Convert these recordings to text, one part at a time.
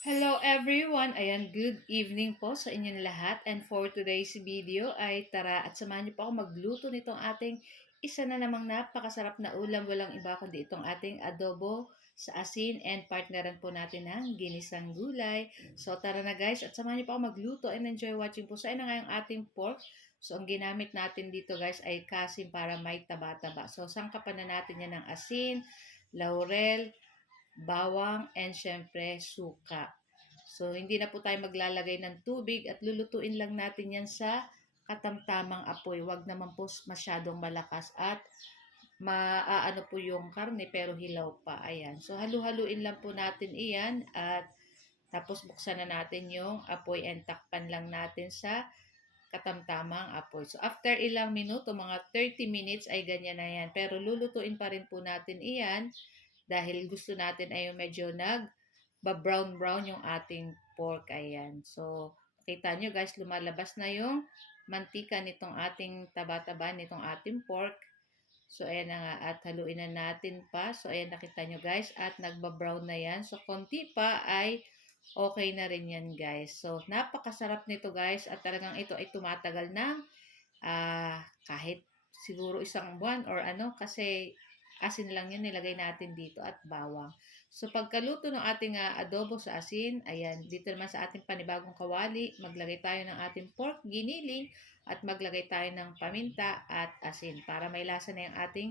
Hello everyone! Ayan, good evening po sa inyong lahat. And for today's video ay tara at samahan niyo po ako magluto nitong ating isa na namang napakasarap na ulam. Walang iba kundi itong ating adobo sa asin and partneran po natin ng ginisang gulay. So tara na guys at samahan niyo po ako magluto and enjoy watching po. So ayun na nga yung ating pork. So ang ginamit natin dito guys ay kasim para may taba-taba. So sangkapan na natin yan ng asin, laurel, bawang, and syempre suka. So, hindi na po tayo maglalagay ng tubig at lulutuin lang natin yan sa katamtamang apoy. Huwag naman po masyadong malakas at maaano po yung karne pero hilaw pa. Ayan. So, halu-haluin lang po natin iyan at tapos buksan na natin yung apoy and takpan lang natin sa katamtamang apoy. So, after ilang minuto, mga 30 minutes ay ganyan na yan. Pero lulutuin pa rin po natin iyan dahil gusto natin ay medyo brown yung ating pork. Ayan. So, kita nyo guys, lumalabas na yung mantika nitong ating taba-taba, nitong ating pork. So, ayan na nga. At haluin na natin pa. So, ayan, nakita nyo guys. At nagbabrown na yan. So, konti pa ay okay na rin yan guys. So, napakasarap nito guys. At talagang ito ay tumatagal ng kahit siguro isang buwan or ano. Kasi asin lang yun nilagay natin dito at bawang. So pagkaluto ng ating adobo sa asin, ayan, dito naman sa ating panibagong kawali, maglagay tayo ng ating pork giniling at maglagay tayo ng paminta at asin para may lasa na yung ating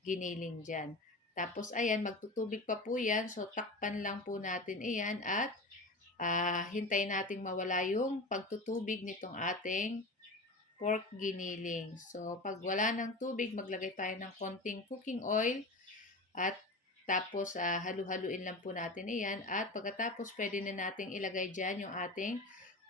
giniling dyan. Tapos ayan, magtutubig pa po yan. So takpan lang po natin iyan at hintayin nating mawala yung pagtutubig nitong ating pork giniling. So, pag wala ng tubig, maglagay tayo ng konting cooking oil at tapos halu-haluin lang po natin iyan at pagkatapos pwede na nating ilagay dyan yung ating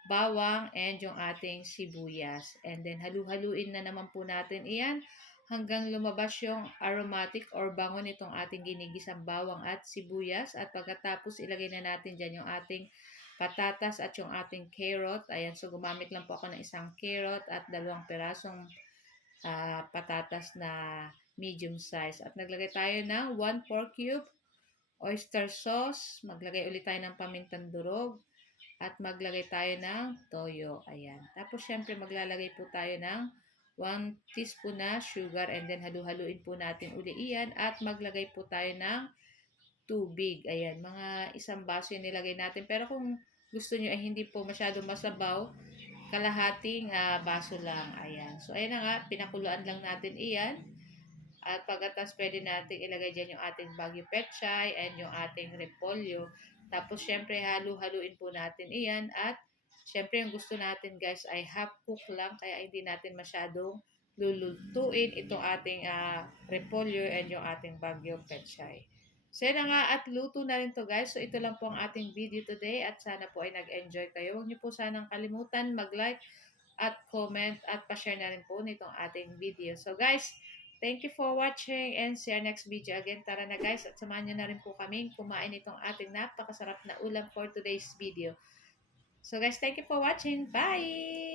bawang and yung ating sibuyas. And then halu-haluin na naman po natin iyan hanggang lumabas yung aromatic or bango nitong ating ginigisang bawang at sibuyas. At pagkatapos ilagay na natin dyan yung ating patatas at yung ating carrot. Ayan, so gumamit lang po ako ng isang carrot at 2 pirasong patatas na medium size. At naglagay tayo ng 1/4 cube oyster sauce. Maglagay ulit tayo ng pamintang durog. At maglagay tayo ng toyo. Ayan. Tapos, syempre, maglalagay po tayo ng 1 teaspoon na sugar and then halu-haluin po natin uli iyan at maglagay po tayo ng tubig. Ayan, mga isang baso yung nilagay natin. Pero kung gusto nyo ay hindi po masyadong masabaw, kalahating baso lang. Ayan. So, ayan na nga, pinakuluan lang natin iyan. At pagkatas pwede natin ilagay dyan yung ating Baguio Pechay and yung ating repolyo. Tapos, syempre, halu-haluin po natin iyan. At, syempre, yung gusto natin, guys, ay half cook lang. Kaya, hindi natin masyadong lulutuin itong ating repolyo and yung ating Baguio Pechay. So, yan na nga at luto na rin to guys. So, ito lang po ang ating video today at sana po ay nag-enjoy kayo. Huwag niyo po sanang kalimutan mag-like at comment at pa-share na rin po nitong ating video. So, guys, thank you for watching and see you next video again. Tara na guys at samahan niyo na rin po kaming kumain itong ating napakasarap na ulam for today's video. So, guys, thank you for watching. Bye!